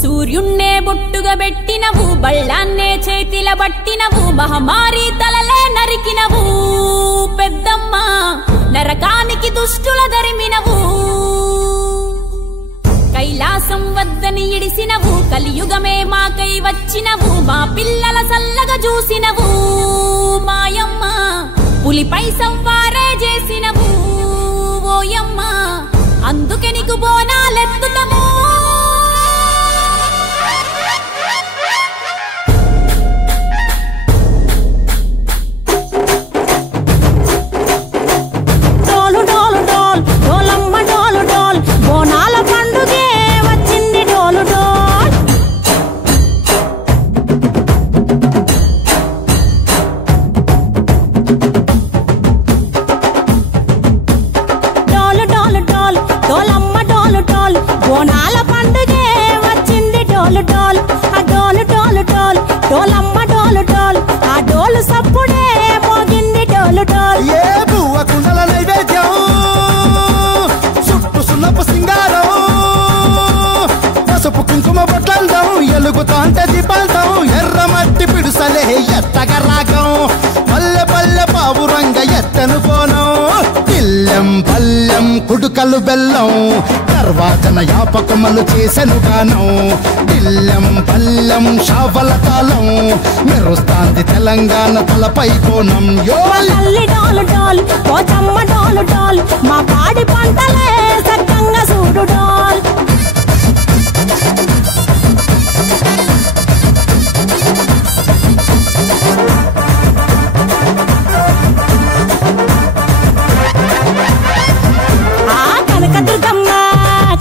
సూర్యున్నే బొట్టుగా పెట్టినవు బళ్ళాన్నే చేతిల పట్టినవు మహమారి తలలే నరికినవు పెద్దమ్మ నరకానికి దుష్టుల దరిమినవు కైలాసం వద్దని ఇడిసినవు కలియుగమే మాకై వచ్చినవు మా పిల్లల సల్లగా చూసినవు మాయమ్మ పులిపై సంవారే చేసినవు ఓయమ్మ అందుకే నీకు బోనాలెత్తుతాము ఎలుగుతాంటే దీపాలతం ఎర్రమట్టి పిడుసలే ఎత్తగా రాగం పల్లె పల్లె పావురంగ ఎత్తను కోనం పిల్లెం పల్లెం కుడుకలు బెల్లం తర్వాతన యాపకమలు చేసెను గానం పిల్లెం పల్లెం షావల తాళం మెరుస్తాంది తెలంగాణ తలపై కోణం మా పాడి పంటలే సక్కంగా చూడు డోల్ కనకదుర్గమ్మ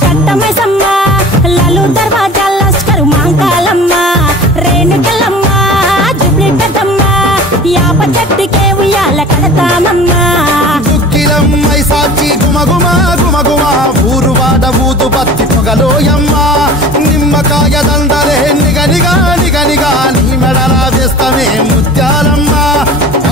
కట్టమైసమ్మ లలు దర్వాజా లస్కరు మాంకాలమ్మ రేణుకెళ్ళమ్మ జుబ్లి పెద్దమ్మ యాప చెట్టుకే ఉయ్యాల కడతామమ్మ దుక్కిలమ్మై సాచి గుమగుమ గుమగుమ ఊరు వాడ ఊదు బత్తి పొగలోయమ్మ నిమ్మకాయ దండలే నిగనిగా నిగనిగా నీ మెడలా వేస్తమే ముత్యాలమ్మ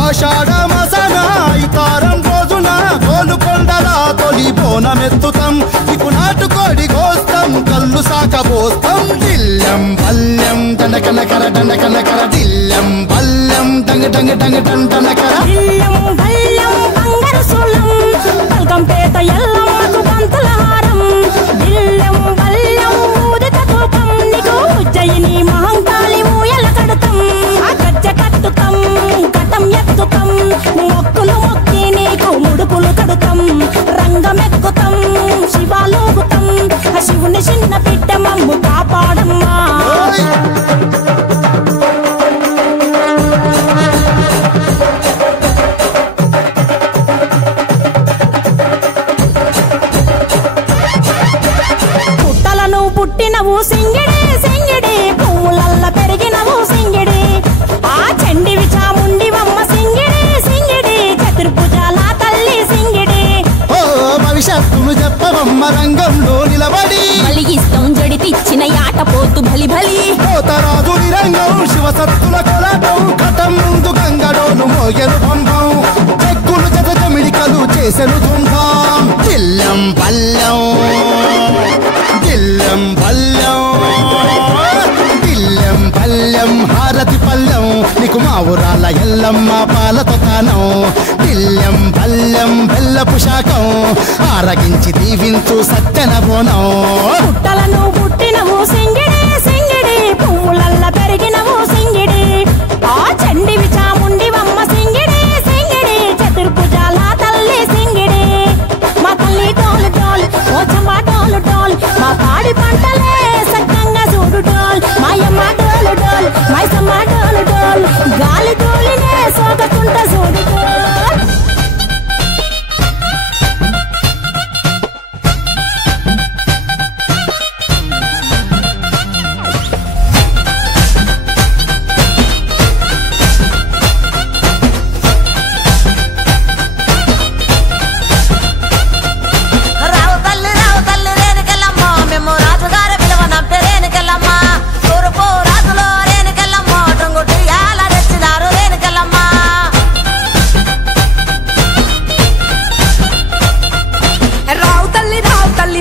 ఆషాఢ మసన ఇతారం రోజున గోలుకొండలా తొలి బోనమెత్తుతాం నీకు నాటుకోడి కోస్తాం కళ్ళు సాకబోస్తాం దిల్లెం పల్లెం దండకనకర దండకనకర దిల్లెం పల్లెం డంగ డంగ డంగ డండనకర దిల్లెం పల్లెం బంగారు సోలం పల్కంపేట ఎల్లమ్మకు పంతుల హారం దిల్లెం పల్లెం ఊదిత తూపం నీకు ఉజ్జయిని మహంకాళి ఊయల కడతాం ఆ గజ్జ కట్టుతాం కటం ఎత్తుతాం మొక్కులు మొక్కి నీకు ముడుపులు కడుతాం రంగమెక్కుతాం శివాలోగుతాం ఆ శివుని చిన్న బిడ్డ మమ్ము కాపాడమ్మా పుట్టలను పుట్టినవు సింగిడి సింగిడి పువ్వులల్ల పెరిగినవు సింగిడి ఆ చండివి చాముండివమ్మ సింగిడి సింగిడి చతుర్భుజాల తల్లి సింగిడి ఓ భవిష్యత్తును చెప్పవమ్మ రంగంలో నిలబడి బలిగిస్తాం జడితిచ్చిన యాట పోతు బలి బలి పోతరాజు నిరంగం శివసత్తుల కొలటం కటం ముందు గంగడోను మోగెను పంపం చెక్కులు జత జమిడికలు చేసెను తుంభం దిల్లెం పల్లెం దిల్లెం పల్లెం దిల్లెం పల్లెం హారతి పల్లెం నీకు మా ఊరాల ఎల్లమ్మ పాలతో కానం దిల్లెం పల్లెం బెల్లపు శాఖం ఆరగించి దీవించు సత్యన బోనం పుట్టలను పుట్టినవు సింగిడి సింగిడి పువ్వులల్ల పెరిగినవు సింగిడి ఆ చండివి చాముండివమ్మ సింగిడి సింగిడి చతుర్భుజాల తల్లి సింగిడి మా తల్లి డోలు డోల్ ఓ చంబా డోలు డోల్ మా పాడి పంటలే సక్కంగా చూడు డోల్ మాయమ్మ డోలు డోల్ మైసమ్మ డోలు డోల్ గాలి డోలినే సోకకుంట చూడు డోల్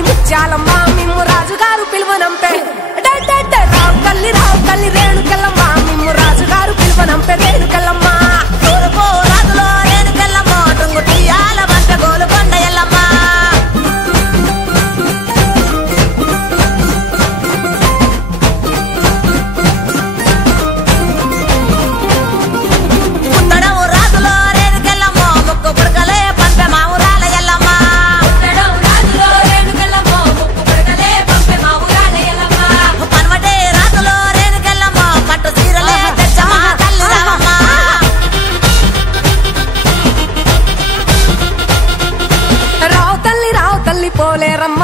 ముత్యాలమ్మ మేము రాజుగారు పిలువనంపే తల్లి రావు తల్లి రేణుకెళ్ళమ్మ మిమ్ము రాజుగారు పిలువనంపే రేణుకెళ్ళమ్మ తూర్పు రాజులో రేణుకెళ్ళమ్మ టుంగు టీయాల వంట గోలుకొండ ఎల్లమ్మ పుత్తడము రాజులో రేణుకెళ్ళమ్మ ముక్కు పుడకలే పంపె మా ఊరాల ఎల్లమ్మ పుత్తడము రాజులో రేణుకెళ్ళమ్మ ముక్కు పుడకలే పంపె మా ఊరాల ఎల్లమ్మ పన్వటే రాజులో రేణుకెళ్ళమ్మ పట్టు చీరలే తెచ్చమ్మ తల్లి రావమ్మ రావు తల్లి పోలేరమ్మ